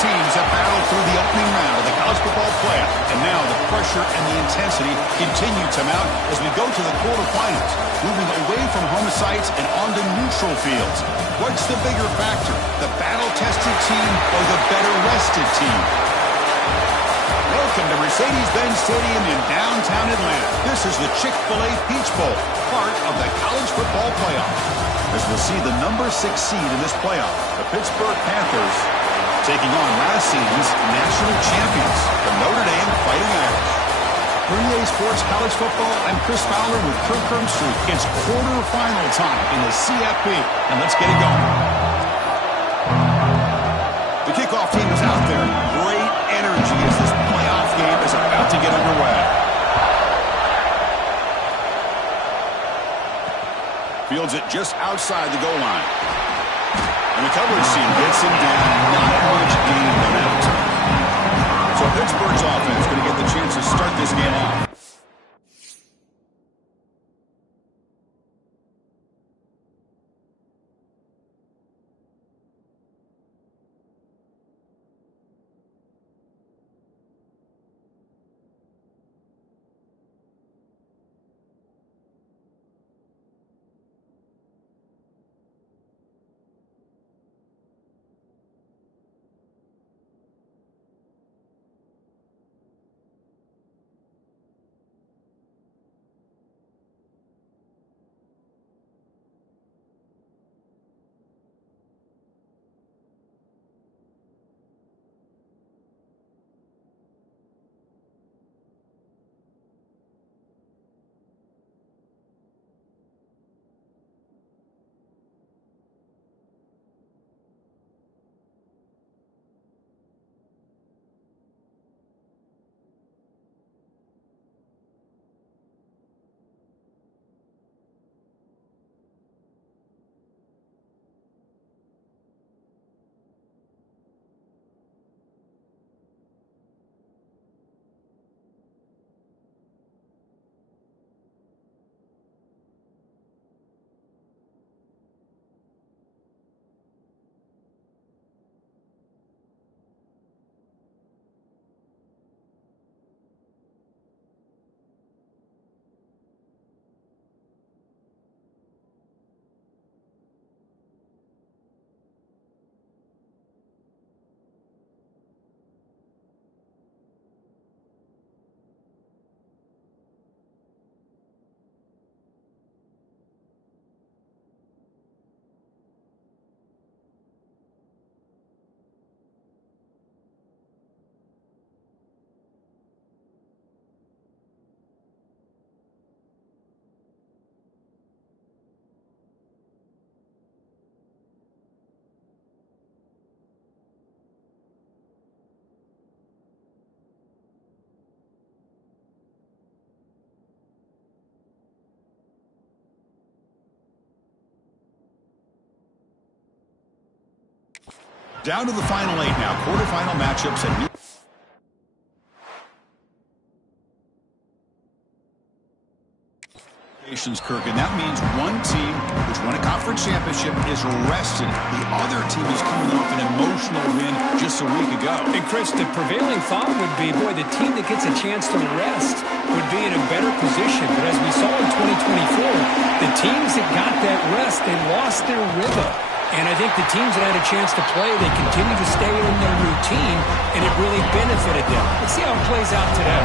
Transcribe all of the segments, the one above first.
teams have battled through the opening round of the college football playoff, and now the pressure and the intensity continue to mount as we go to the quarterfinals, moving away from home sites and onto neutral fields. What's the bigger factor, the battle-tested team or the better-rested team? Welcome to Mercedes-Benz Stadium in downtown Atlanta. This is the Chick-fil-A Peach Bowl, part of the college football playoff. As we'll see the number 6 seed in this playoff, the Pittsburgh Panthers, taking on last season's national champions, the Notre Dame Fighting Irish. For EA Sports College Football, I'm Chris Fowler with Kirk Herbstreit. It's quarterfinal time in the CFP, and let's get it going. The kickoff team is out there. Great energy as this playoff game is about to get underway. Fields it just outside the goal line. And the coverage team gets him down. Not much gain on that. So Pittsburgh's offense going to get the chance to start this game off. Down to the final 8 now. Quarterfinal matchups at Kirk, and that means one team which won a conference championship is rested. The other team is coming off an emotional win just a week ago. And Chris, the prevailing thought would be, boy, the team that gets a chance to rest would be in a better position. But as we saw in 2024, the teams that got that rest, they lost their rhythm. And I think the teams that had a chance to play, they continue to stay in their routine, and it really benefited them. Let's see how it plays out today.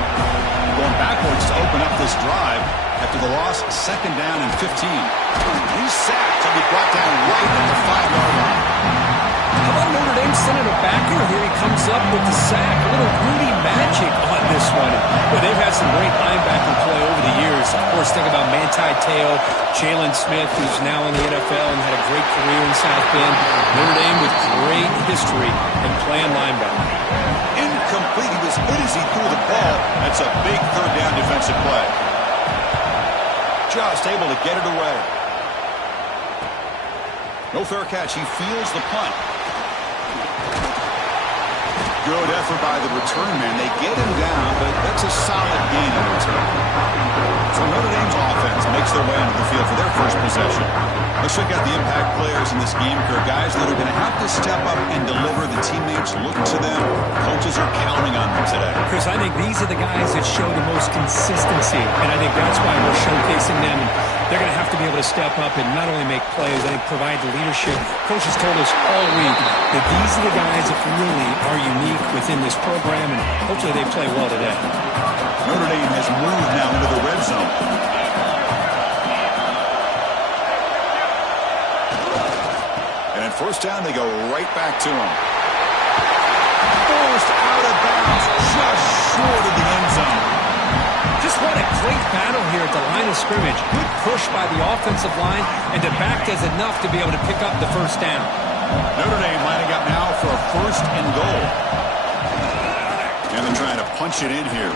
Going backwards to open up this drive after the loss, 2nd down and 15. He's sacked to be brought down right at the 5-yard line. How about Notre Dame sending a backer? Here he comes up with the sack. A little Rudy magic on this one. Well, they've had some great linebacker play over the years. Of course, think about Manti Te'o, Jalen Smith, who's now in the NFL and had a great career in South Bend. Notre Dame with great history in playing linebacker. Incomplete. He was hit as he threw the ball. That's a big 3rd down defensive play. Just able to get it away. No fair catch. He feels the punt. Good effort by the return man. They get him down, but that's a solid gain in return. So Notre Dame's offense makes their way onto the field for their first possession. Let's check out the impact players in this game. There are guys that are going to have to step up and deliver. The teammates look to them. Coaches are counting on them today. Chris, I think these are the guys that show the most consistency, and I think that's why we're showcasing them. And they're going to have to be able to step up and not only make plays, I think provide the leadership. Coaches told us all week that these are the guys that really are unique within this program, and hopefully they play well today. Notre Dame has moved now into the red zone. And at first down, they go right back to him. Forced out of bounds, just short of the end zone. Just what a great battle here at the line of scrimmage. Good push by the offensive line, and the back does enough to be able to pick up the first down. Notre Dame lining up now for a first and goal. And they're trying to punch it in here.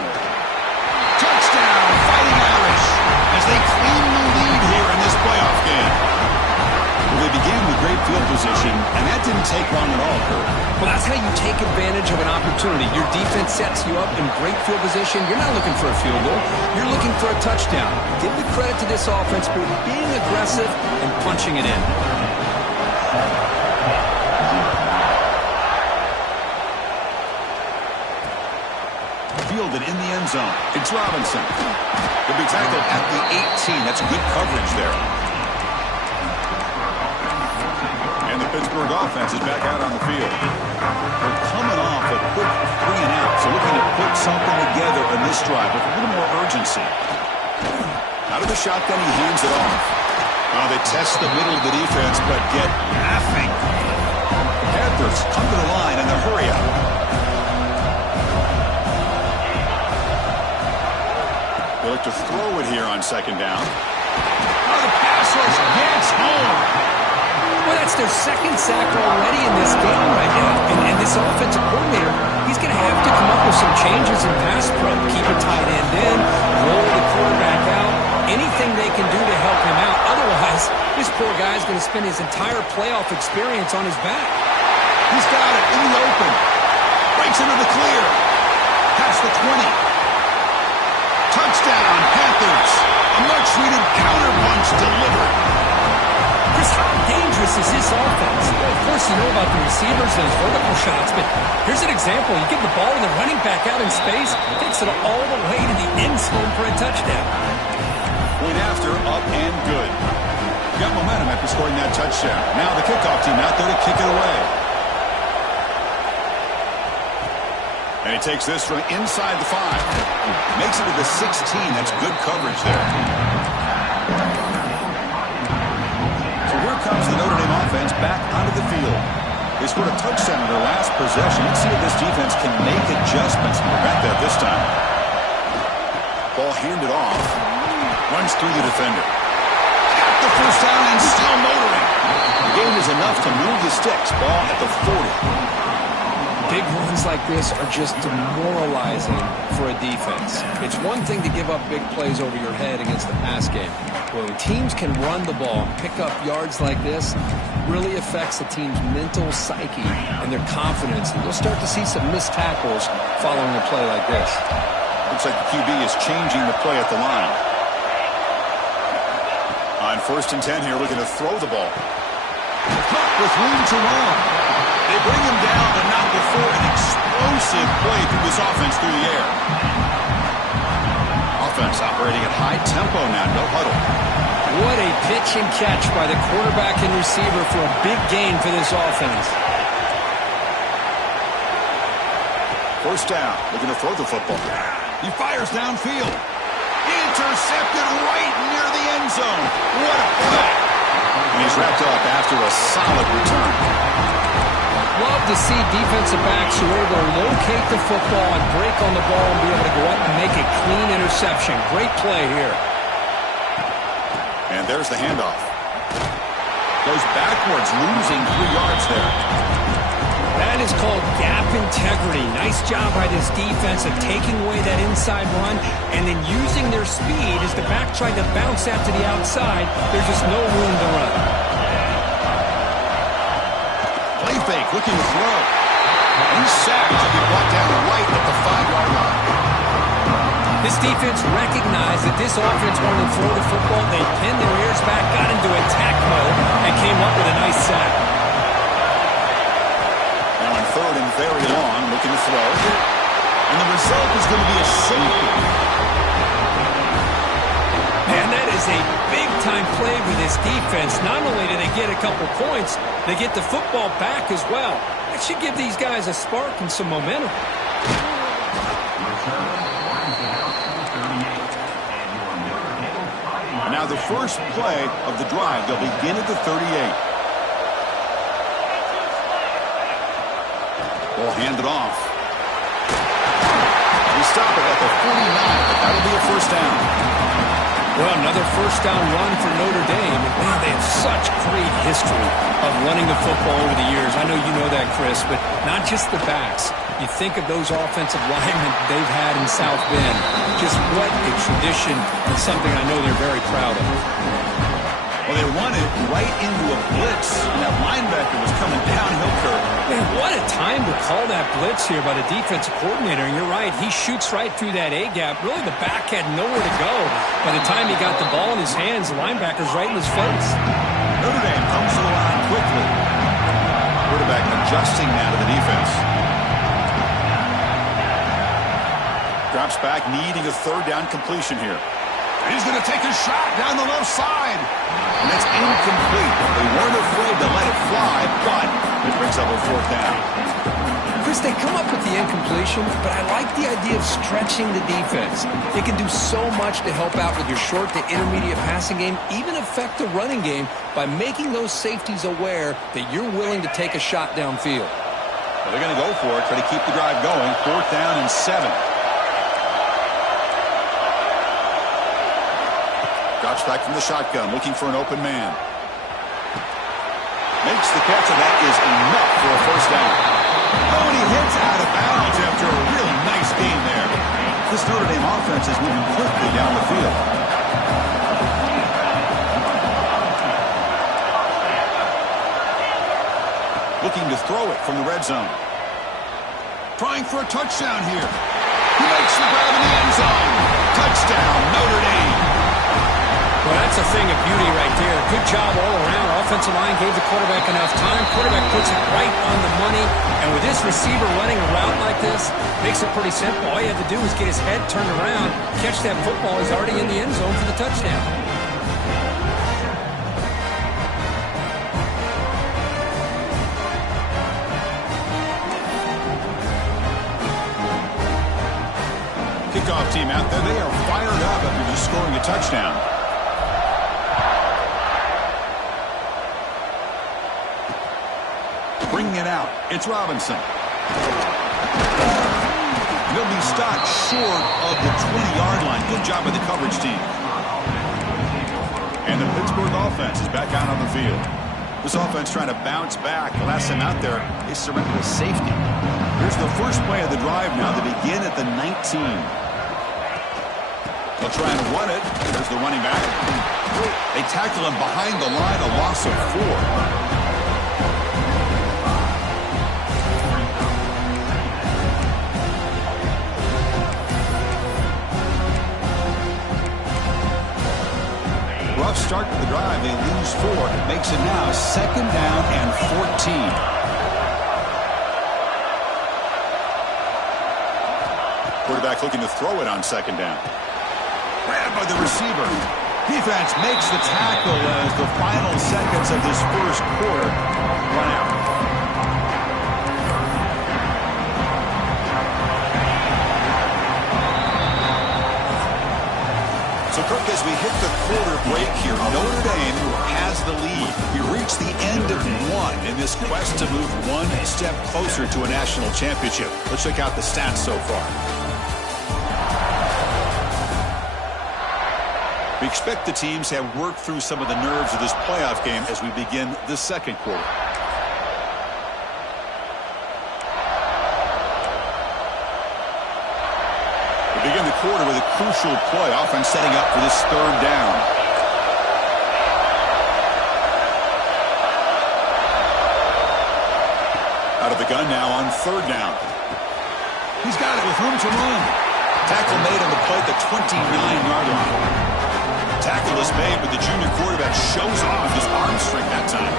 Touchdown, Fighting Irish, as they claim the lead here in this playoff game. Well, they began with great field position, and that didn't take long at all, Kurt. Well, that's how you take advantage of an opportunity. Your defense sets you up in great field position. You're not looking for a field goal. You're looking for a touchdown. Give the credit to this offense for being aggressive and punching it in. Fielded in the end zone. It's Robinson. He'll be tackled at the 18. That's good coverage there. And the Pittsburgh offense is back out on the field. They're coming off a quick 3 and out, so looking to put something together in this drive with a little more urgency. Out of the shotgun, he hands it off. They test the middle of the defense, but get nothing. Panthers come to the line in the hurry up. They look to throw it here on second down. The pass rush gets home. Well, that's their second sack already in this game right now. And this offensive coordinator, he's going to have to come up with some changes in pass pro. Keep a tight end in, roll the quarterback out, anything they can do to help him out. Otherwise, this poor guy's going to spend his entire playoff experience on his back. He's got it in the open. Breaks into the clear. Past the 20. Touchdown, Panthers. A much-needed counter-punch delivered. Chris, how dangerous is this offense? Well, of course, you know about the receivers and vertical shots, but here's an example. You give the ball to the running back out in space, takes it all the way to the end zone for a touchdown. Point after, up and good. Got momentum after scoring that touchdown. Now the kickoff team out there to kick it away. And he takes this from inside the 5. Makes it to the 16. That's good coverage there. So here comes the Notre Dame offense back onto the field. They scored a touchdown in their last possession. Let's see if this defense can make adjustments and prevent that this time. Ball handed off. Runs through the defender. Got the first down and still motoring. The game is enough to move the sticks. Ball at the 40. Big runs like this are just demoralizing for a defense. It's one thing to give up big plays over your head against the pass game. When teams can run the ball and pick up yards like this, really affects the team's mental psyche and their confidence. And you'll start to see some missed tackles following a play like this. Looks like the QB is changing the play at the line. On 1st and 10 here, looking to throw the ball. Caught with room to run. They bring him down, but not before an explosive play through this offense through the air. Offense operating at high tempo now, no huddle. What a pitch and catch by the quarterback and receiver for a big gain for this offense. First down, looking to throw the football. He fires downfield. Intercepted right near the end zone. What a play. And he's wrapped up after a solid return. Love to see defensive backs who are able to locate the football and break on the ball and be able to go up and make a clean interception. Great play here. And there's the handoff. Goes backwards, losing 3 yards there. That is called gap integrity. Nice job by this defense of taking away that inside run and then using their speed as the back tried to bounce that to the outside. There's just no room to run. Play fake, looking to throw. He's sacked to be brought down right at the 5-yard line. This defense recognized that this offense wanted to throw the football. They pinned their ears back, got into attack mode, and came up with a nice sack. Now on third and very long, looking to throw. And the result is going to be a safety. Man, that is a big-time play for this defense. Not only do they get a couple points, they get the football back as well. That should give these guys a spark and some momentum. Now the first play of the drive, they'll begin at the 38. Ball handed off. We stop it at the 49, but that'll be a first down. Well, another first down run for Notre Dame. Man, they have such great history of running the football over the years. I know you know that, Chris, but not just the backs. You think of those offensive linemen they've had in South Bend. Just what a tradition and something I know they're very proud of. Well, they run it right into a blitz, and that linebacker was coming downhill curve. Man, what a time to call that blitz here by the defensive coordinator. And you're right, he shoots right through that A-gap. Really, the back had nowhere to go. By the time he got the ball in his hands, the linebacker's right in his face. Notre Dame comes to the line quickly. Quarterback adjusting now to the defense. Drops back, needing a third down completion here. He's going to take a shot down the left side. And that's incomplete. They weren't afraid to let it fly, but it brings up a fourth down. Chris, they come up with the incompletion, but I like the idea of stretching the defense. They can do so much to help out with your short to intermediate passing game, even affect the running game by making those safeties aware that you're willing to take a shot downfield. Well, they're going to go for it, try to keep the drive going. Fourth down and 7. Drops back from the shotgun, looking for an open man. Makes the catch, and that is enough for a first down. Oh, and he hits out of bounds after a really nice game there. This Notre Dame offense is moving quickly down the field. Looking to throw it from the red zone. Trying for a touchdown here. He makes the grab in the end zone. Touchdown, Notre Dame. Well, that's a thing of beauty right there. Good job all around. Offensive line gave the quarterback enough time. Quarterback puts it right on the money. And with this receiver running a route like this, makes it pretty simple. All you have to do is get his head turned around, catch that football. He's already in the end zone for the touchdown. Kickoff team out there. They are fired up after just scoring a touchdown. Bringing it out, it's Robinson. They'll be stopped short of the 20-yard line. Good job by the coverage team. And the Pittsburgh offense is back out on the field. This offense trying to bounce back. The last time out there, they surrendered a safety. Here's the first play of the drive now. They begin at the 19. They'll try and run it. There's the running back. They tackle him behind the line, a loss of 4. Rough start to the drive. They lose 4. It makes it now 2nd down and 14. Quarterback looking to throw it on 2nd down. Grabbed by the receiver. Defense makes the tackle as the final seconds of this first quarter run out. So, Kirk, as we hit the quarter break here, Notre Dame has the lead. We reach the end of 1 in this quest to move one step closer to a national championship. Let's check out the stats so far. We expect the teams to have worked through some of the nerves of this playoff game as we begin the second quarter. We begin the quarter with a crucial play, offense setting up for this 3rd down. Out of the gun now on 3rd down. He's got it with room to run. Tackle made on the play at the 29-yard line. Tackle is made, but the junior quarterback shows off his arm strength that time.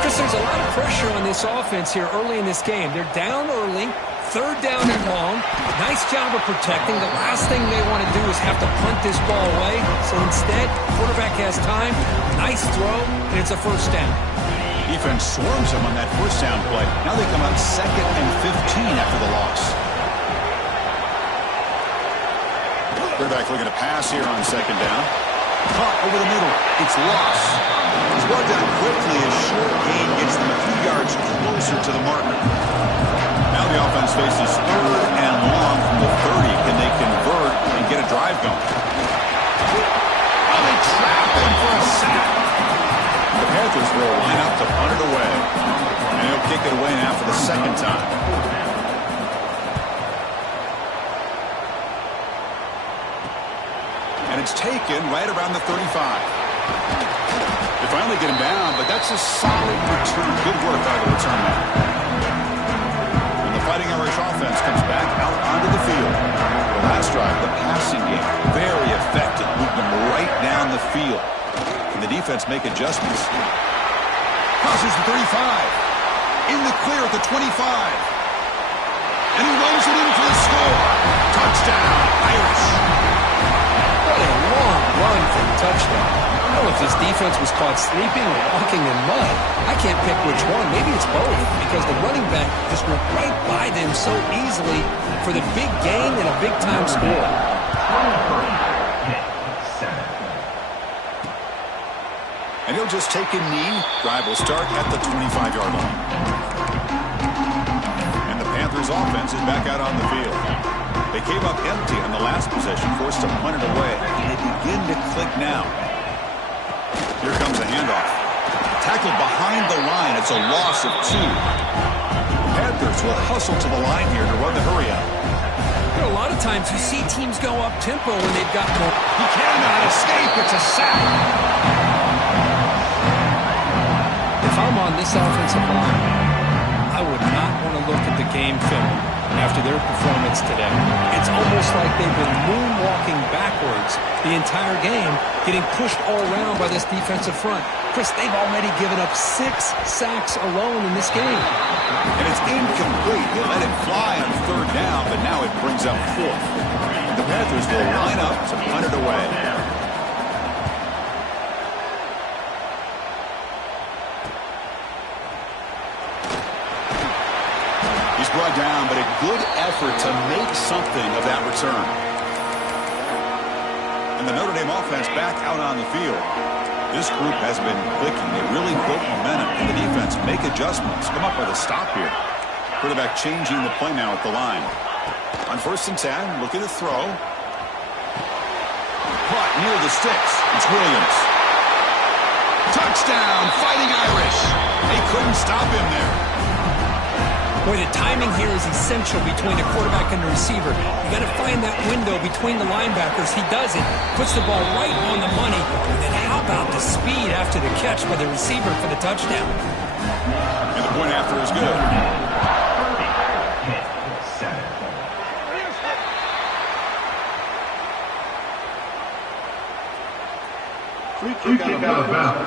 Chris, there's a lot of pressure on this offense here early in this game. They're down early, third down and long. Nice job of protecting. The last thing they want to do is have to punt this ball away. So instead, quarterback has time, nice throw, and it's a first down. Defense swarms him on that first down play. Now they come out 2nd and 15 after the loss. Quarterback looking to pass here on 2nd down. Caught over the middle. It's lost. He's brought down quickly as short gain gets them a few yards closer to the marker. Now the offense faces 3rd and long from the 30. Can they convert and get a drive going? Oh, they trap him for a sack. The Panthers will line up to punt it away. And he'll kick it away now for the 2nd time. And it's taken right around the 35. They finally get him down, but that's a solid return. Good work out of the return man. And the Fighting Irish offense comes back out onto the field. The last drive, the passing game, very effective. Moved them right down the field. Can the defense make adjustments? Crosses the 35. In the clear at the 25. And he rolls it in for the score. Touchdown, Irish. What a long run for a touchdown. I don't know if this defense was caught sleeping or walking in mud. I can't pick which one. Maybe it's both, because the running back just went right by them so easily for the big gain and a big-time score. And he'll just take a knee. Drive will start at the 25-yard line. And the Panthers offense is back out on the field. They came up empty on the last possession, forced to punt it away. And they begin to click now. Here comes a handoff. Tackled behind the line. It's a loss of 2. The Panthers will hustle to the line here to run the hurry out. You know, a lot of times you see teams go up-tempo when they've got more. He cannot escape. It's a sack. If I'm on this offensive line, I would not want to look at the game film after their performance today. It's almost like they've been moonwalking backwards the entire game, getting pushed all around by this defensive front. Chris, they've already given up 6 sacks alone in this game. And it's incomplete. They let it fly on 3rd down, but now it brings up 4th. The Panthers will line up to punt it away. Brought down, but a good effort to make something of that return. And the Notre Dame offense back out on the field. This group has been clicking. They really built momentum, and the defense make adjustments. Come up with a stop here. Quarterback changing the play now at the line. On 1st and 10, looking to throw. Caught near the sticks. It's Williams. Touchdown, Fighting Irish. They couldn't stop him there. Boy, the timing here is essential between the quarterback and the receiver. You got to find that window between the linebackers. He does it, puts the ball right on the money, and then how about the speed after the catch by the receiver for the touchdown? And the point after is good. Free kick out of bounds.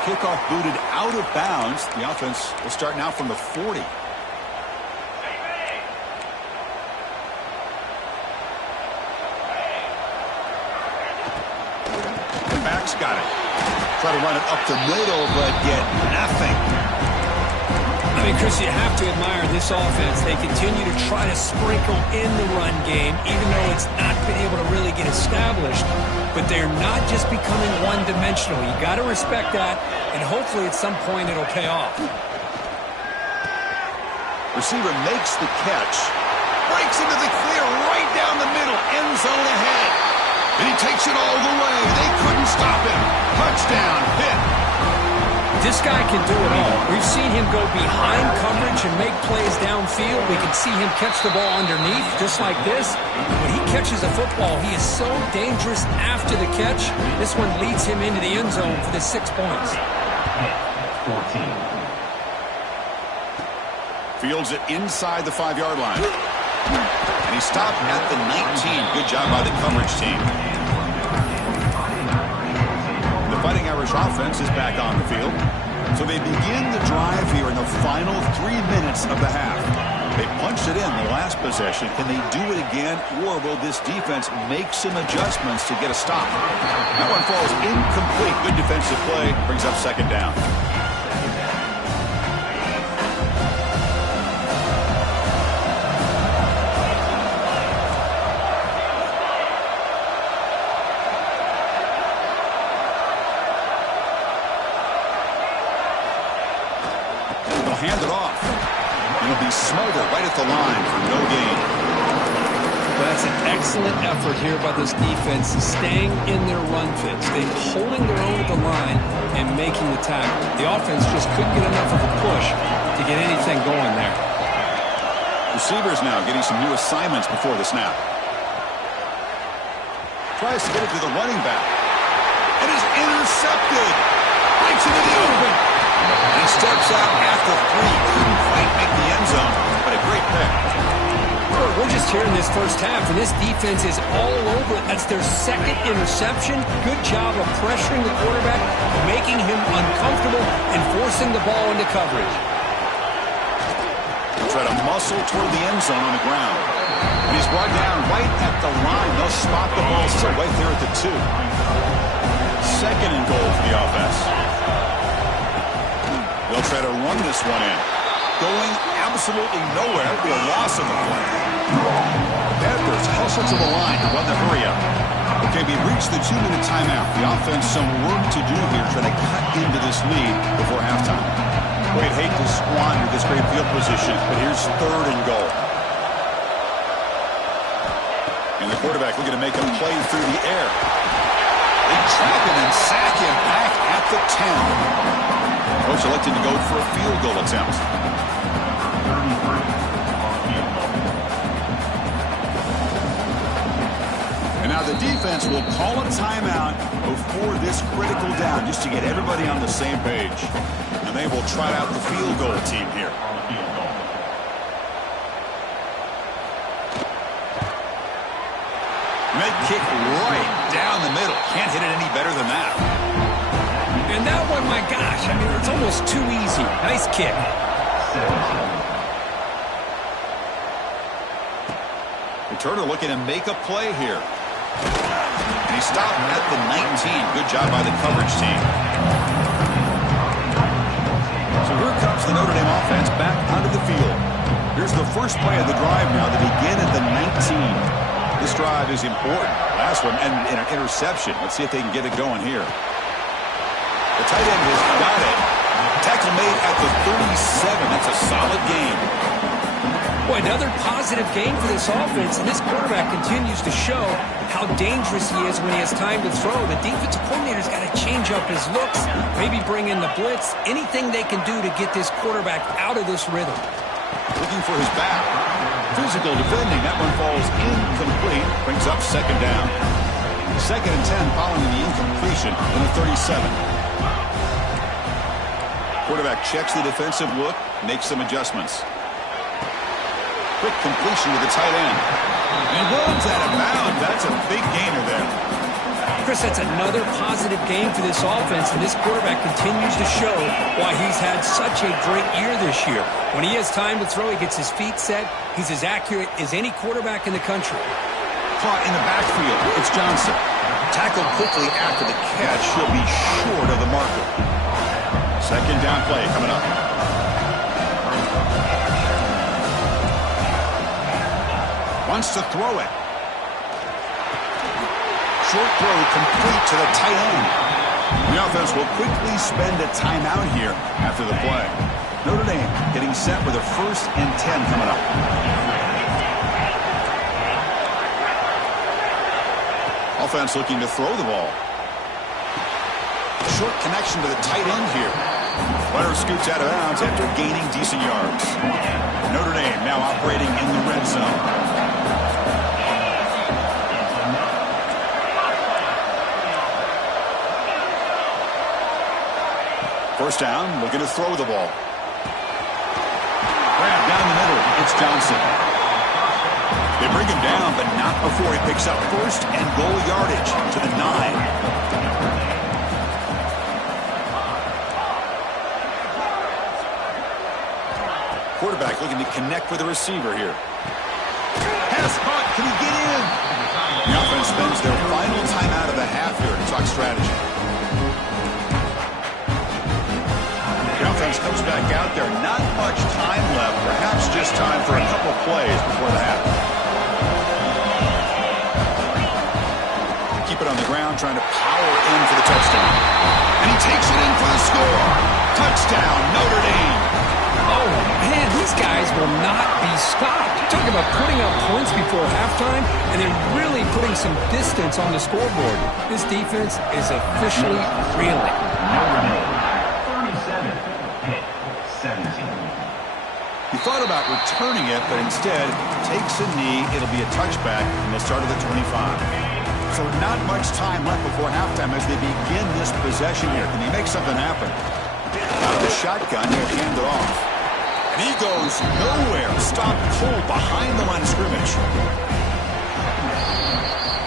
Kickoff booted out of bounds. The offense will start now from the 40. The back's got it. Try to run it up the middle, but get nothing. I mean, Chris, you have to admire this offense. They continue to try to sprinkle in the run game, even though it's not been able to really get established. But they're not just becoming one-dimensional. You got to respect that, and hopefully at some point it'll pay off. Receiver makes the catch, breaks into the clear right down the middle, end zone ahead. And he takes it all the way. They couldn't stop him. Touchdown, Pitt. This guy can do it all. We've seen him go behind coverage and make plays downfield. We can see him catch the ball underneath, just like this. When he catches a football, he is so dangerous after the catch. This one leads him into the end zone for the 6 points. 14. Fields it inside the 5-yard line. And he stopped at the 19. Good job by the coverage team. The Fighting Irish offense is back on the field. So they begin the drive here in the final 3 minutes of the half. They punched it in the last possession. Can they do it again, or will this defense make some adjustments to get a stop? That one falls incomplete. Good defensive play. Brings up second down. Hand it off. It'll be smothered right at the line for no gain. Well, that's an excellent effort here by this defense, staying in their run fits. They're holding their own at the line and making the tackle. The offense just couldn't get enough of a push to get anything going there. Receivers now getting some new assignments before the snap. Tries to get it to the running back. And is intercepted. Breaks into the open. And he steps out at the 3. Couldn't quite make the end zone, but a great pick. We're just here in this first half, and this defense is all over it. That's their second interception. Good job of pressuring the quarterback, making him uncomfortable, and forcing the ball into coverage. He'll try to muscle toward the end zone on the ground. And he's brought down right at the line. They'll spot the ball still right there at the 2. Second and goal for the offense. They'll try to run this one in. Going absolutely nowhere. That'll be a loss of the play. Panthers hustle to the line to run the hurry up. Okay, we reached the 2-minute timeout. The offense some work to do here, trying to cut into this lead before halftime. Boy, I'd hate to squander this great field position, but here's third and goal. And the quarterback looking to make a play through the air. They trap him and sack him back at the 10. Coach elected to go for a field goal attempt. And now the defense will call a timeout before this critical down, just to get everybody on the same page. And they will try out the field goal team here. Mid kick right down the middle. Can't hit it any better than that. And that one, my gosh, I mean, it's almost too easy. Nice kick. Returner looking to make a play here. And he stopped at the 19. Good job by the coverage team. So here comes the Notre Dame offense back onto the field. Here's the first play of the drive now. They begin at the 19. This drive is important. Last one, and an interception. Let's see if they can get it going here. The tight end has got it. Tackle made at the 37. That's a solid game. Boy, another positive game for this offense, and this quarterback continues to show how dangerous he is when he has time to throw. The defensive coordinator's got to change up his looks, maybe bring in the blitz, anything they can do to get this quarterback out of this rhythm. Looking for his back. Physical defending. That one falls incomplete. Brings up second down. Second and 10 following the incompletion in the 37. Quarterback checks the defensive look, makes some adjustments. Quick completion with the tight end. And runs out of bounds. That's a big gainer there. Chris, that's another positive game for this offense, and this quarterback continues to show why he's had such a great year this year. When he has time to throw, he gets his feet set. He's as accurate as any quarterback in the country. Caught in the backfield. It's Johnson. Tackled quickly after the catch. He'll be short of the marker. Second down play coming up. Wants to throw it. Short throw complete to the tight end. The offense will quickly spend a timeout here after the play. Notre Dame getting set with a 1st and 10 coming up. Offense looking to throw the ball. Short connection to the tight end here. Runner scoots out of bounds after gaining decent yards. Notre Dame now operating in the red zone. First down, looking to throw the ball. Grab down the middle. It's Johnson. They bring him down, but not before he picks up first and goal yardage to the 9. Quarterback looking to connect with the receiver here. Pass caught. Can he get in? The offense spends their final timeout of the half here to talk strategy. The offense comes back out there. Not much time left. Perhaps just time for a couple plays before the half. Keep it on the ground, trying to power in for the touchdown. And he takes it in for the score. Touchdown, Notre Dame. Oh, man, these guys will not be stopped. Talk about putting up points before halftime and then really putting some distance on the scoreboard. This defense is officially reeling. Notre Dame, 37, Pitt, 17. He thought about returning it, but instead takes a knee. It'll be a touchback, and they'll start at the 25. So not much time left before halftime as they begin this possession here. Can they make something happen? Out of the shotgun, he'll hand it off. And he goes nowhere. Stop pulled behind the line of scrimmage.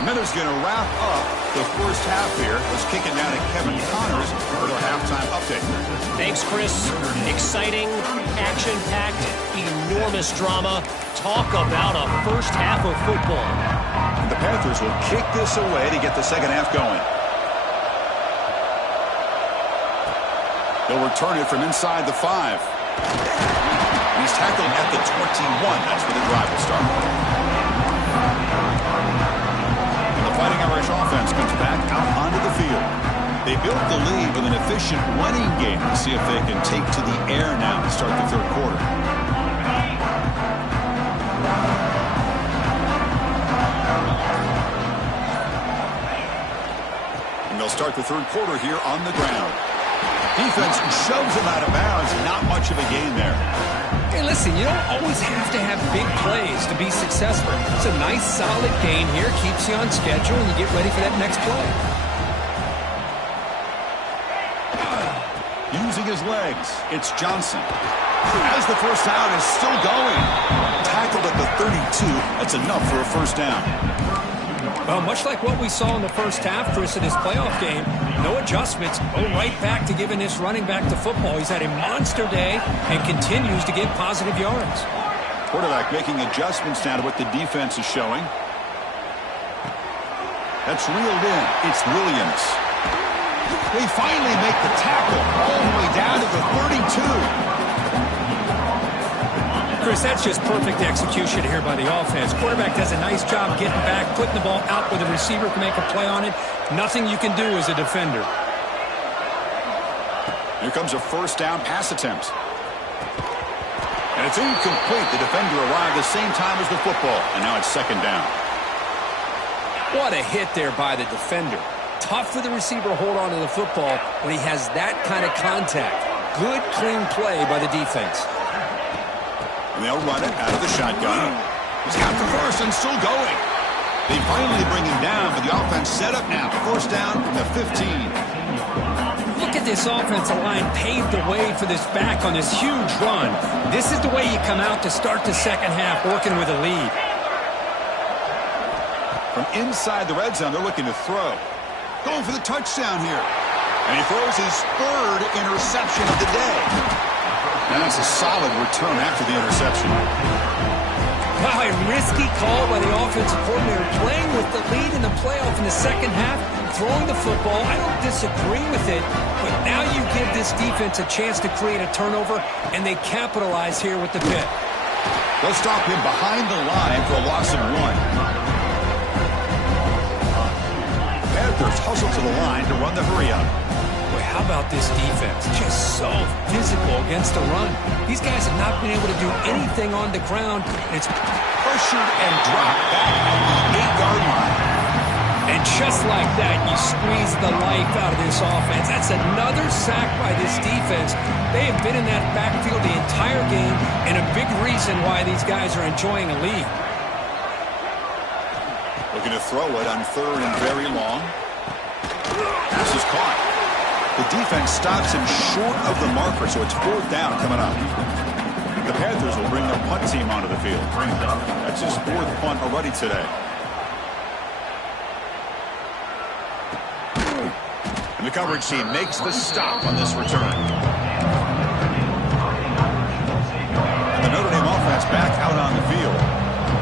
Miller's going to wrap up the first half here. Let's kick it down to Kevin Connors for the halftime update. Thanks, Chris. Exciting, action-packed, enormous drama. Talk about a first half of football. And the Panthers will kick this away to get the second half going. They'll return it from inside the 5. He's tackled at the 21. That's where the drive will start. And the Fighting Irish offense comes back out onto the field. They built the lead with an efficient running game. Let's see if they can take to the air now to start the third quarter. And they'll start the third quarter here on the ground. Defense shoves him out of bounds. Not much of a gain there. Hey, listen, you don't always have to have big plays to be successful. It's a nice, solid gain here. Keeps you on schedule, and you get ready for that next play. Using his legs, it's Johnson. As the first down is still going. Tackled at the 32. That's enough for a first down. Well, much like what we saw in the first half, Chris, in this playoff game, no adjustments. Go right back to giving this running back to football. He's had a monster day and continues to get positive yards. Quarterback making adjustments now to what the defense is showing. That's reeled in. It's Williams. They finally make the tackle all the way down to the 32. Chris, that's just perfect execution here by the offense. Quarterback does a nice job getting back, putting the ball out where the receiver can make a play on it. Nothing you can do as a defender. Here comes a first down pass attempt. And it's incomplete. The defender arrived the same time as the football. And now it's second down. What a hit there by the defender. Tough for the receiver to hold on to the football when he has that kind of contact. Good, clean play by the defense. And they'll run it out of the shotgun. He's got the first and still going. They finally bring him down, but the offense set up now. First down from the 15. Look at this offensive line paved the way for this back on this huge run. This is the way you come out to start the second half, working with a lead. From inside the red zone, they're looking to throw. Going for the touchdown here. And he throws his third interception of the day. And that's a solid return after the interception. Wow, a risky call by the offensive coordinator, playing with the lead in the playoff in the second half, throwing the football. I don't disagree with it, but now you give this defense a chance to create a turnover, and they capitalize here with the pick. They'll stop him behind the line for a loss of 1. Panthers hustle to the line to run the hurry-up. Boy, how about this defense? Just so physical against the run. These guys have not been able to do anything on the ground. It's pressured and dropped back at the 8-yard line. And just like that, you squeeze the life out of this offense. That's another sack by this defense. They have been in that backfield the entire game, and a big reason why these guys are enjoying a lead. Looking to throw it on third and very long. Pass is caught. The defense stops him short of the marker, so it's fourth down coming up. The The Panthers will bring their punt team onto the field. That's his 4th punt already today. And the coverage team makes the stop on this return. And the Notre Dame offense back out on the field.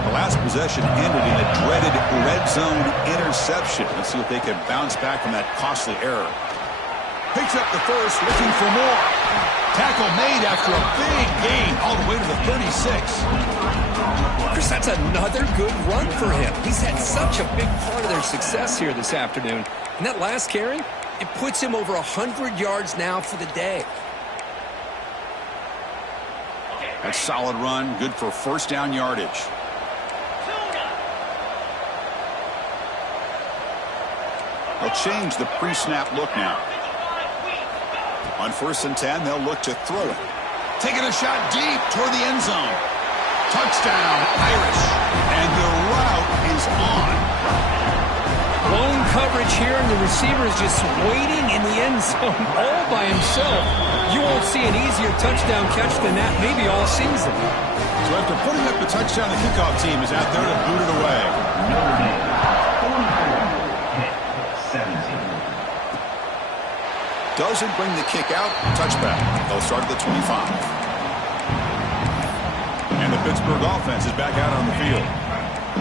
The last possession ended in a dreaded red zone interception. Let's see if they can bounce back from that costly error. Picks up the first, looking for more. Tackle made after a big gain all the way to the 36. Chris, that's another good run for him. He's had such a big part of their success here this afternoon. And that last carry, it puts him over 100 yards now for the day. That solid run, good for first down yardage. They'll change the pre-snap look now. On 1st and 10, they'll look to throw it. Taking a shot deep toward the end zone. Touchdown, Irish. And the route is on. Lone coverage here, and the receiver is just waiting in the end zone all by himself. You won't see an easier touchdown catch than that maybe all season. So after putting up the touchdown, the kickoff team is out there to boot it away. Notre Dame, 44, hit 17. Doesn't bring the kick out. Touchback. They'll start at the 25. And the Pittsburgh offense is back out on the field.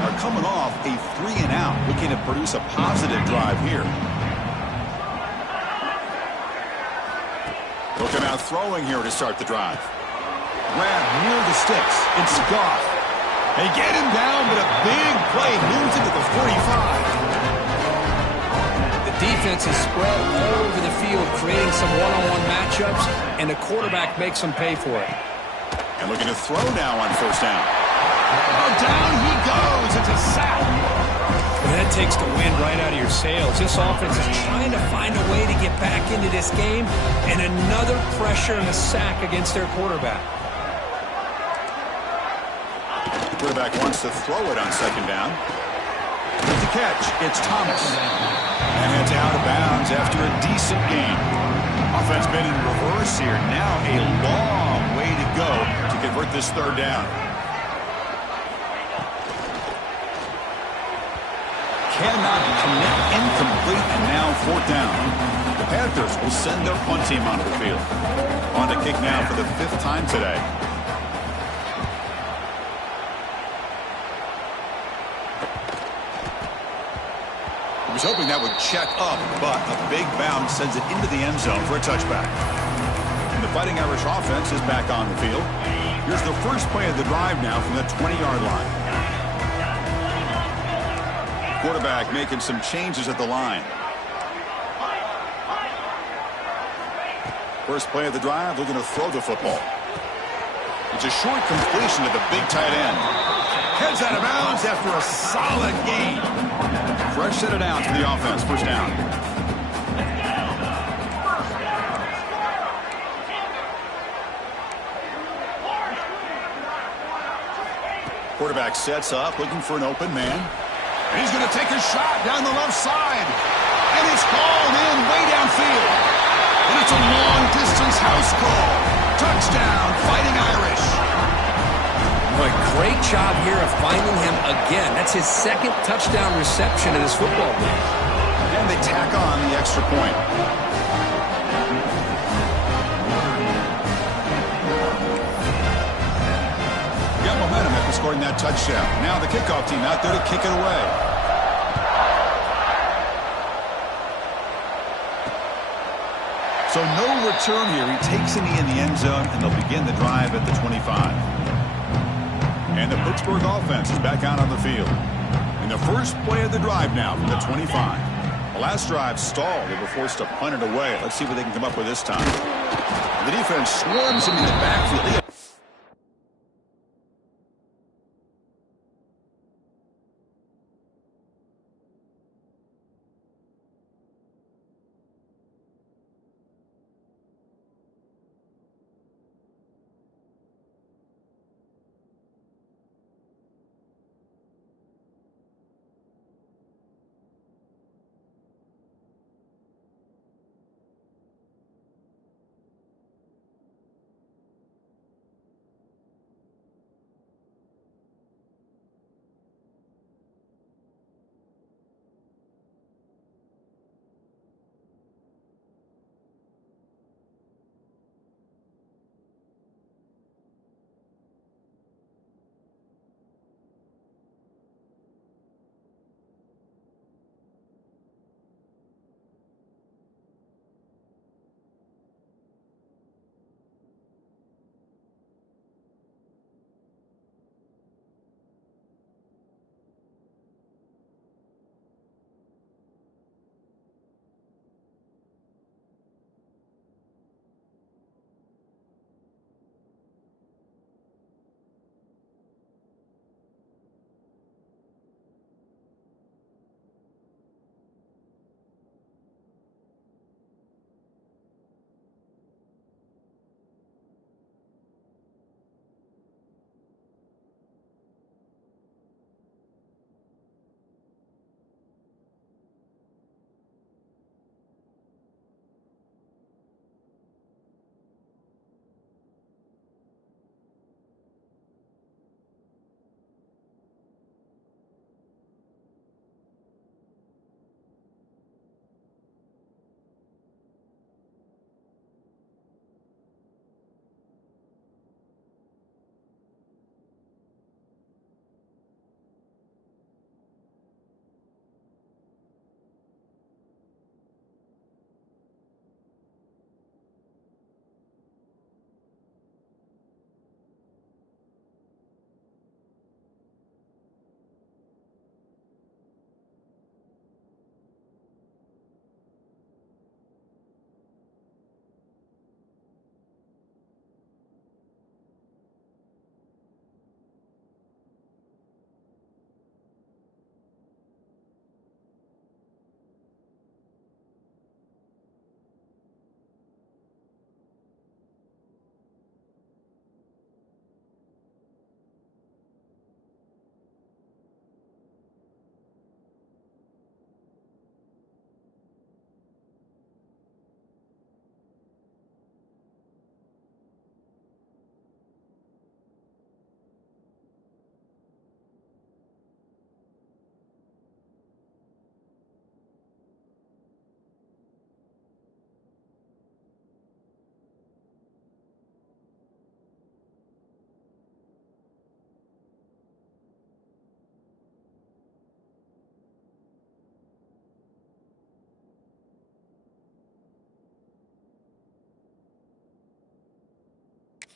Are coming off a 3-and-out, looking to produce a positive drive here. They'll come out throwing here to start the drive. Grab near the sticks. It's Goff. They get him down, but a big play moves into the 45. Defense is spread all over the field, creating some one-on-one matchups, and the quarterback makes them pay for it. And looking to throw now on 1st down. Oh, down he goes. It's a sack. And that takes the wind right out of your sails. This offense is trying to find a way to get back into this game, and another pressure and a sack against their quarterback. The quarterback wants to throw it on 2nd down. With the catch, it's Thomas. And heads out of bounds after a decent gain. Offense been in reverse here. Now a long way to go to convert this 3rd down. Cannot connect, incomplete, and now 4th down. The Panthers will send their punt team onto the field. On to kick now for the 5th time today. He was hoping that would check up, but a big bounce sends it into the end zone for a touchback. And the Fighting Irish offense is back on the field. Here's the first play of the drive now from the 20-yard line. Quarterback making some changes at the line. First play of the drive, looking to throw the football. It's a short completion to the big tight end. Heads out of bounds after a solid gain. Fresh set it out to the offense. 1st down. Quarterback sets up, looking for an open man. And he's going to take a shot down the left side. And it's called in way downfield. And it's a long-distance house call. Touchdown, Fighting Irish. Boy, great job here of finding him again. That's his 2nd touchdown reception in this football game. And they tack on the extra point. Got momentum after scoring that touchdown. Now the kickoff team out there to kick it away. So no return here. He takes it in the end zone, and they'll begin the drive at the 25. And the Pittsburgh offense is back out on the field. In the first play of the drive now from the 25. The last drive stalled. They were forced to punt it away. Let's see what they can come up with this time. The defense swarms him in the backfield.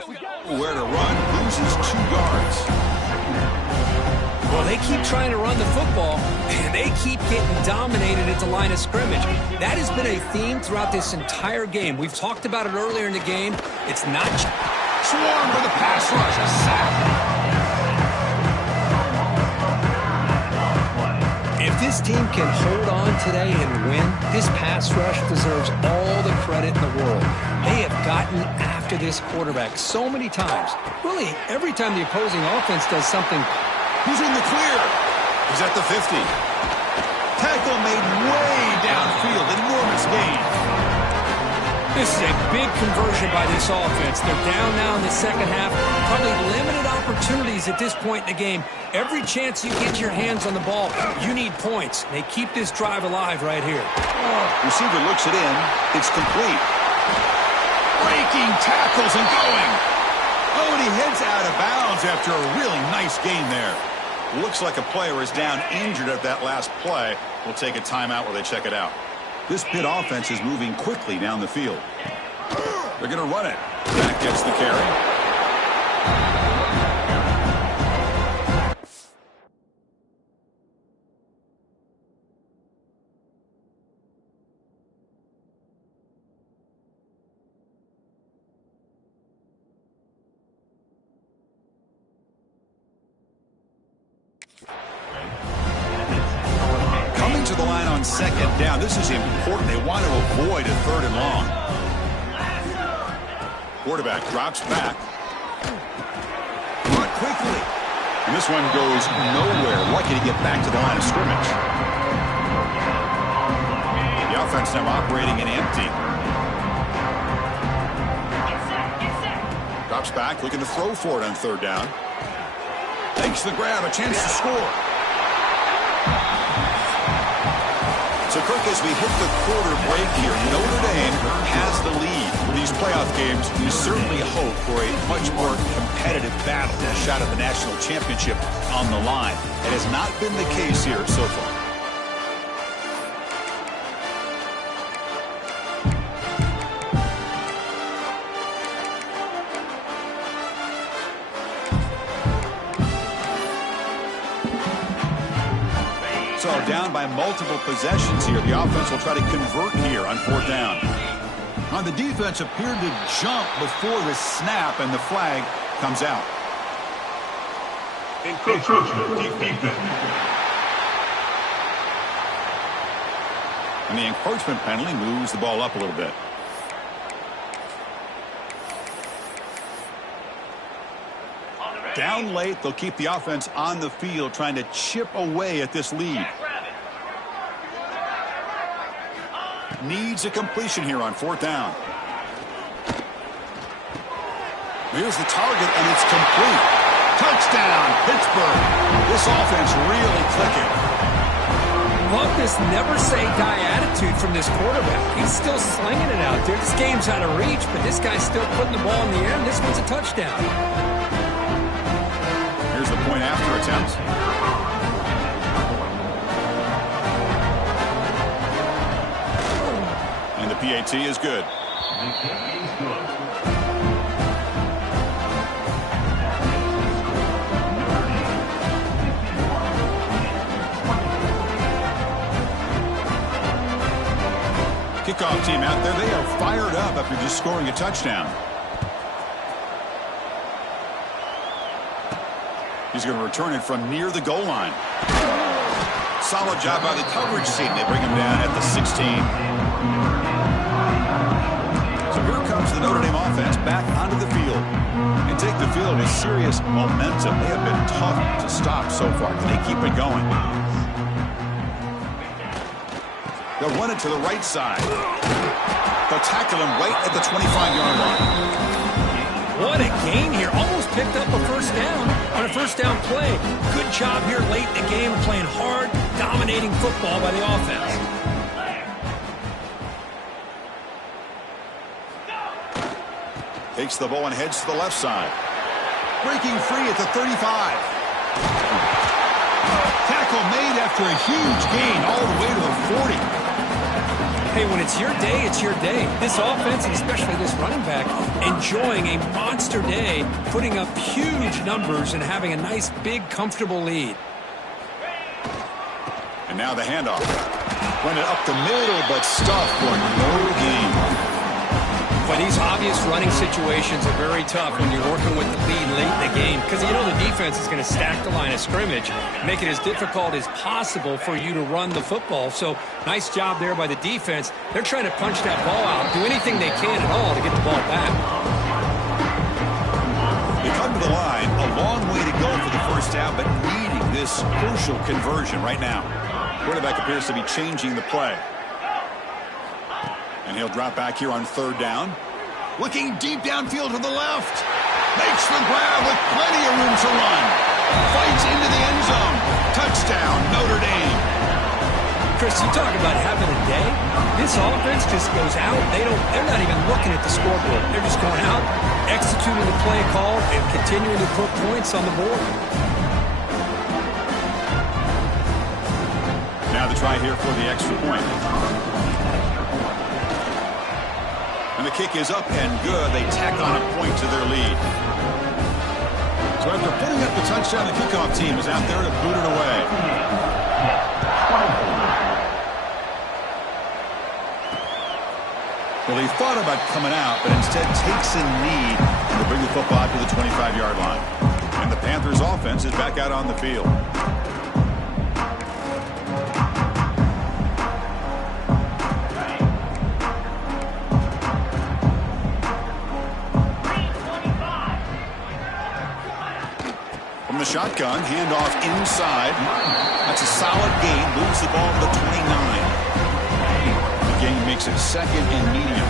Where to run, loses 2 yards. Well, they keep trying to run the football, and they keep getting dominated at the line of scrimmage. That has been a theme throughout this entire game. We've talked about it earlier in the game. It's not... Swarm for the pass rush, a sack. If this team can hold on today and win, this pass rush deserves all the credit in the world. They have gotten after this quarterback so many times. Really, every time the opposing offense does something... He's in the clear. He's at the 50. Tackle made way downfield. Enormous gain. This is a big conversion by this offense. They're down now in the second half. Probably limited opportunities at this point in the game. Every chance you get your hands on the ball, you need points. They keep this drive alive right here. Receiver looks it in. It's complete. Breaking tackles and going. Oh, and he heads out of bounds after a really nice gain there. Looks like a player is down injured at that last play. We'll take a timeout while they check it out. This Pitt offense is moving quickly down the field. They're going to run it. Back gets the carry. Coming to the line on second down. This is important. They want to avoid a 3rd and long. Quarterback drops back. Run quickly. And this one goes nowhere. Lucky to get back to the line of scrimmage. The offense now operating in empty. Drops back, looking to throw for it on 3rd down. Takes the grab, a chance to score. So, Kirk, as we hit the quarter break here, Notre Dame has the lead. For these playoff games, we certainly hope for a much more competitive battle, a shot at the national championship on the line. It has not been the case here so far. So down by multiple possessions here. The offense will try to convert here on 4th down. On the defense appeared to jump before the snap, and the flag comes out. Encroachment defense. And the encroachment penalty moves the ball up a little bit. Down late, they'll keep the offense on the field trying to chip away at this lead. Needs a completion here on 4th down. Here's the target, and it's complete. Touchdown, Pittsburgh. This offense really clicking. Love this never-say-die attitude from this quarterback. He's still slinging it out there. This game's out of reach, but this guy's still putting the ball in the air, and this one's a touchdown. Here's the point after attempt. And the PAT is good. Kickoff team out there. They are fired up after just scoring a touchdown. He's going to return it from near the goal line. Solid job by the coverage team. They bring him down at the 16. So here comes the Notre Dame offense back onto the field. And take the field with serious momentum. They have been tough to stop so far. Can they keep it going? They'll run it to the right side. They'll tackle him right at the 25-yard line. What a gain here. Almost picked up a 1st down on a 1st down play. Good job here late in the game, playing hard, dominating football by the offense. Takes the ball and heads to the left side. Breaking free at the 35. Tackle made after a huge gain all the way to the 40. Hey, when it's your day, it's your day. This offense, and especially this running back, enjoying a monster day, putting up huge numbers and having a nice, big, comfortable lead. And now the handoff. Run it up the middle, but stuffed for no gain. But these obvious running situations are very tough when you're working with the lead late in the game because you know the defense is going to stack the line of scrimmage, make it as difficult as possible for you to run the football. So nice job there by the defense. They're trying to punch that ball out, do anything they can at all to get the ball back. They come to the line, a long way to go for the first down, but needing this crucial conversion right now. Quarterback appears to be changing the play. And he'll drop back here on third down. Looking deep downfield to the left. Makes the grab with plenty of room to run. Fights into the end zone. Touchdown, Notre Dame. Chris, you talk about having a day. This offense just goes out. They're not even looking at the scoreboard. They're just going out, executing the play call, and continuing to put points on the board. Now the try here for the extra point. And the kick is up and good. They tack on a point to their lead. So after putting up the touchdown, the kickoff team is out there to boot it away. Well, he thought about coming out, but instead takes a knee to bring the football out to the 25-yard line. And the Panthers' offense is back out on the field. Shotgun, handoff inside. That's a solid gain. Moves the ball to the 29. The gain makes it second and medium.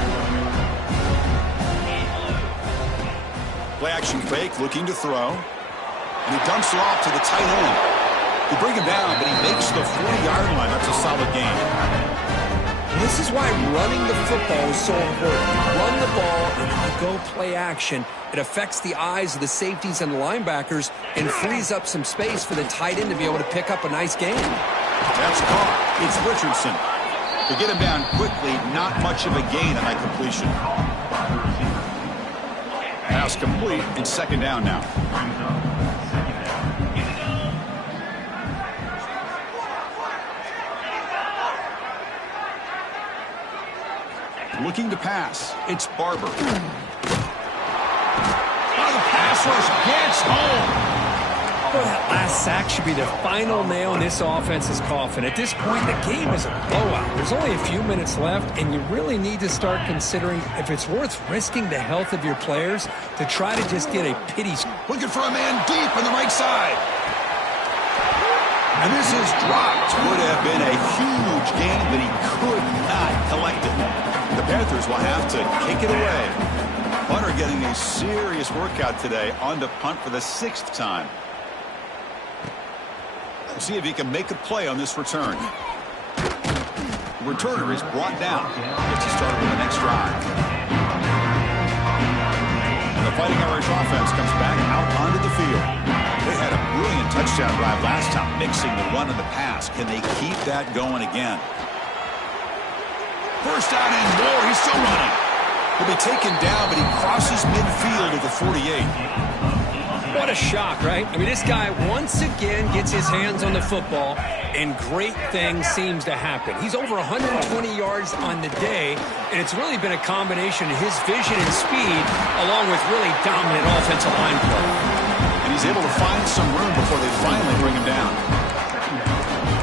Play action fake, looking to throw. And he dumps it off to the tight end. They bring him down, but he makes the 40-yard line. That's a solid gain. This is why running the football is so important. Run the ball, and if you go play action, it affects the eyes of the safeties and the linebackers and frees up some space for the tight end to be able to pick up a nice gain. That's caught. It's Richardson. To get him down quickly, not much of a gain on that completion. Pass complete, and second down now. Looking to pass. It's Barber. Oh, the pass rush gets home. Boy, that last sack should be the final nail in this offense's coffin. At this point, the game is a blowout. There's only a few minutes left, and you really need to start considering if it's worth risking the health of your players to try to just get a pity. Looking for a man deep on the right side. And this is dropped. Would have been a huge gain, but he could not collect it. The Panthers will have to kick it away. Punter getting a serious workout today on to punt for the 6th time. We'll see if he can make a play on this return. The returner is brought down. Gets you started with the next drive. And the Fighting Irish offense comes back out onto the field. They had a brilliant touchdown drive last time, mixing the run and the pass. Can they keep that going again? First down and more. He's still running. He'll be taken down, but he crosses midfield at the 48. What a shock, right? I mean, this guy once again gets his hands on the football, and great things seems to happen. He's over 120 yards on the day, and it's really been a combination of his vision and speed, along with really dominant offensive line play. And he's able to find some room before they finally bring him down.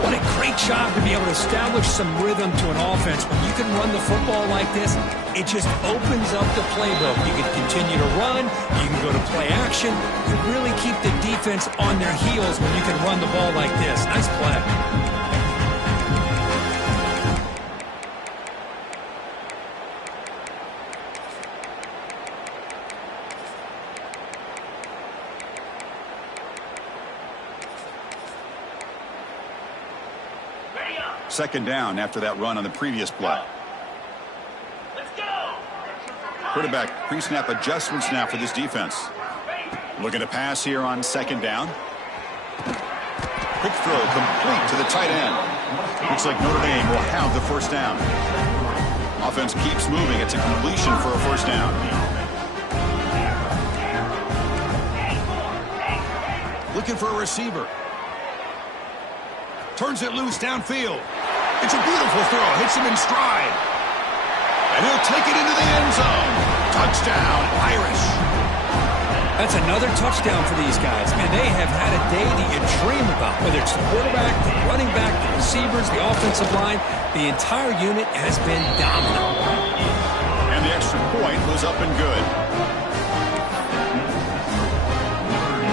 What a great job to be able to establish some rhythm to an offense. When you can run the football like this, it just opens up the playbook. You can continue to run. You can go to play action. You really keep the defense on their heels when you can run the ball like this. Nice play. Second down after that run on the previous play. Let's go. Quarterback pre-snap adjustments now for this defense. Looking to pass here on second down. Quick throw complete to the tight end. Looks like Notre Dame will have the first down. Offense keeps moving. It's a completion for a first down. Looking for a receiver. Turns it loose downfield. It's a beautiful throw. Hits him in stride. And he'll take it into the end zone. Touchdown, Irish. That's another touchdown for these guys, and they have had a day that you dream about. Whether it's the quarterback, the running back, the receivers, the offensive line, the entire unit has been dominant. And the extra point was up and good.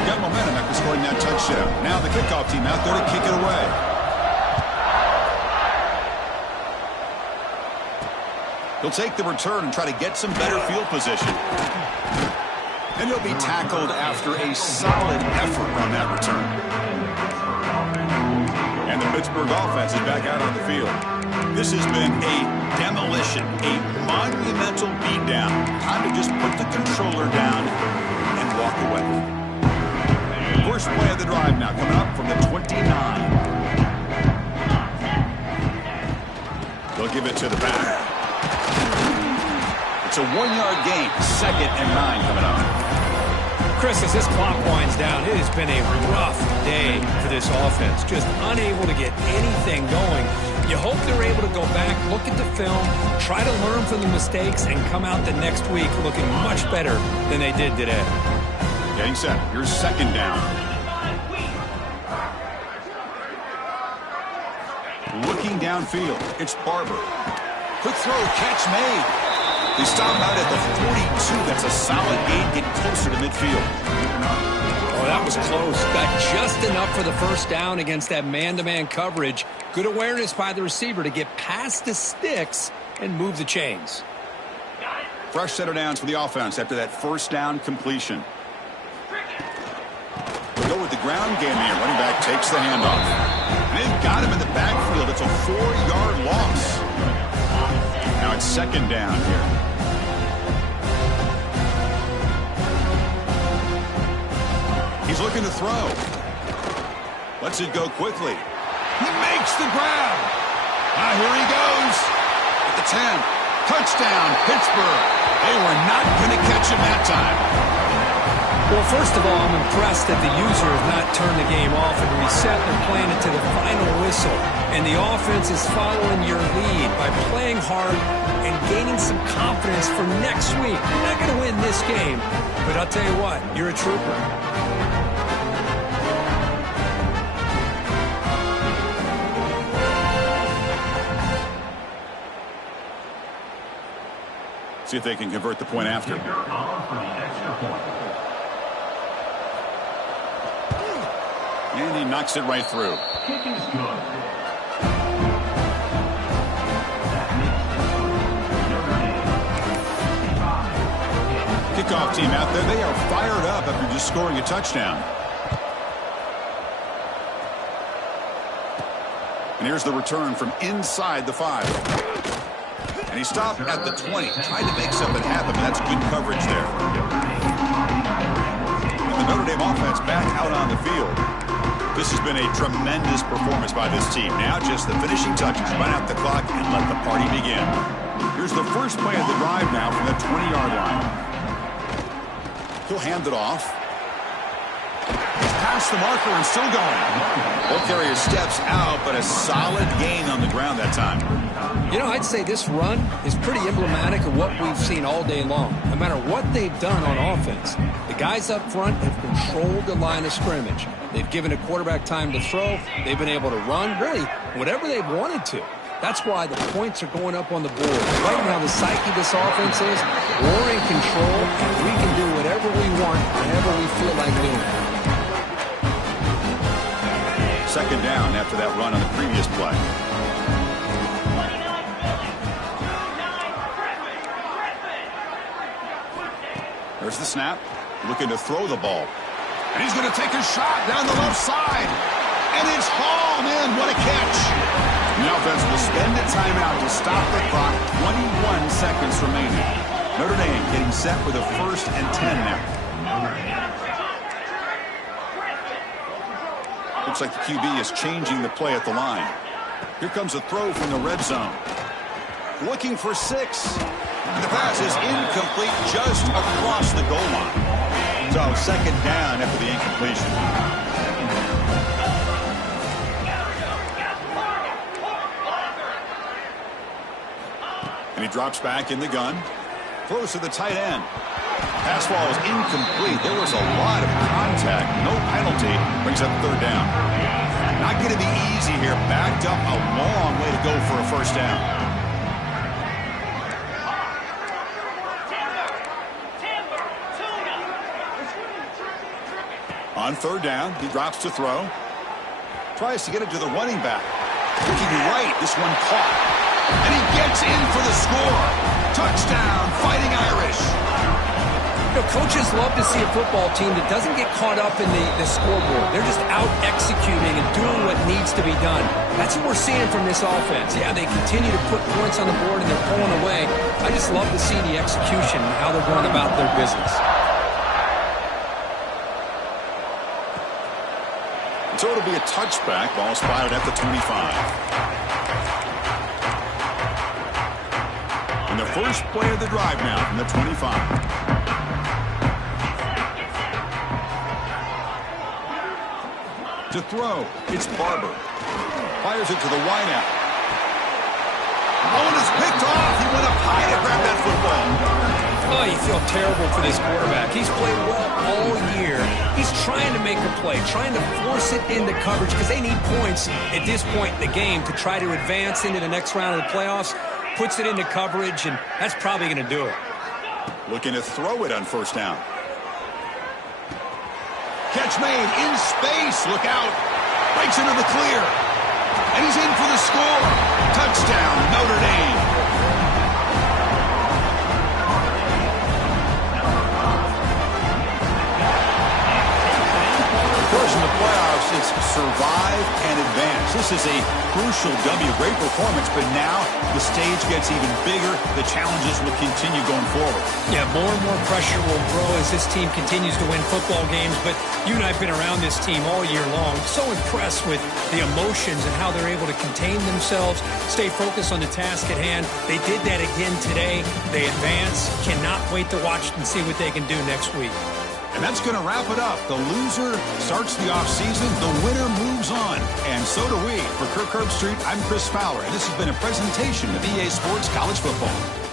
Got momentum after scoring that touchdown. Now the kickoff team out there to kick it away. He'll take the return and try to get some better field position. And he'll be tackled after a solid effort on that return. And the Pittsburgh offense is back out on the field. This has been a demolition, a monumental beatdown. Time to just put the controller down and walk away. First play of the drive now coming up from the 29. They'll give it to the back. It's a 1-yard gain. 2nd and 9 coming up. Chris, as this clock winds down, it has been a rough day for this offense. Just unable to get anything going. You hope they're able to go back, look at the film, try to learn from the mistakes, and come out the next week looking much better than they did today. Getting set. Here's 2nd down. Looking downfield. It's Barber. Quick throw. Catch made. They stop out at the 42. That's a solid gain, getting closer to midfield. Oh, that was close. Got just enough for the first down against that man-to-man coverage. Good awareness by the receiver to get past the sticks and move the chains. Fresh set of downs for the offense after that first down completion. We'll go with the ground game here. Running back takes the handoff. And they've got him in the backfield. It's a 4-yard loss. Now it's 2nd down here. He's looking to throw. Lets it go quickly. He makes the grab. Now here he goes. At the 10. Touchdown, Pittsburgh. They were not going to catch him that time. Well, first of all, I'm impressed that the user has not turned the game off and reset their plan to the final whistle. And the offense is following your lead by playing hard and gaining some confidence for next week. You're not going to win this game, but I'll tell you what, you're a trooper. See if they can convert the point after. And he knocks it right through. Kick is good. Kickoff team out there. They are fired up after just scoring a touchdown. And here's the return from inside the 5. And he stopped at the 20. Tried to make something happen, but that's good coverage there. And the Notre Dame offense back out on the field. This has been a tremendous performance by this team. Now just the finishing touches. Run out the clock and let the party begin. Here's the first play of the drive now from the 20-yard line. He'll hand it off. He's past the marker and still going. Ball carrier steps out, but a solid gain on the ground that time. You know, I'd say this run is pretty emblematic of what we've seen all day long. No matter what they've done on offense, the guys up front have controlled the line of scrimmage. They've given a quarterback time to throw. They've been able to run, really, whatever they've wanted to. That's why the points are going up on the board. Right now, the psyche of this offense is we're in control, and we can do whatever we want, whenever we feel like doing it. 2nd down after that run on the previous play. There's the snap. Looking to throw the ball. And he's going to take a shot down the left side. And it's hauled in. What a catch. The offense will spend a timeout to stop the clock. 21 seconds remaining. Notre Dame getting set with a 1st and 10 now. Looks like the QB is changing the play at the line. Here comes a throw from the red zone. Looking for 6. And the pass is incomplete just across the goal line. So second down after the incompletion. And he drops back in the gun. Throws to the tight end. Pass ball is incomplete. There was a lot of contact. No penalty. Brings up third down. Not going to be easy here. Backed up a long way to go for a first down. On third down, he drops to throw. Tries to get it to the running back. Looking right, this one caught. And he gets in for the score. Touchdown, Fighting Irish. You know, coaches love to see a football team that doesn't get caught up in the scoreboard. They're just out executing and doing what needs to be done. That's what we're seeing from this offense. Yeah, they continue to put points on the board and they're pulling away. I just love to see the execution and how they're going about their business. So it'll be a touchback. Ball spotted at the 25. And the first play of the drive now from the 25. To throw, it's Barber. Fires it to the wideout. One is picked off. He went up high to grab that football. Oh, you feel terrible for this quarterback. He's played well all year. He's trying to make a play, trying to force it into coverage because they need points at this point in the game to try to advance into the next round of the playoffs. Puts it into coverage, and that's probably going to do it. Looking to throw it on first down. Catch made in space. Look out. Breaks into the clear. And he's in for the score. Touchdown, Notre Dame. In the playoffs, it's survive and advance. This is a crucial W. Great performance, but now the stage gets even bigger. The challenges will continue going forward. Yeah, more and more pressure will grow as this team continues to win football games, but you and I have been around this team all year long. So impressed with the emotions and how they're able to contain themselves, stay focused on the task at hand. They did that again today. They advance. Cannot wait to watch and see what they can do next week. And that's going to wrap it up. The loser starts the offseason. The winner moves on. And so do we. For Kirk Herbstreit, I'm Chris Fowler. And this has been a presentation of EA Sports College Football.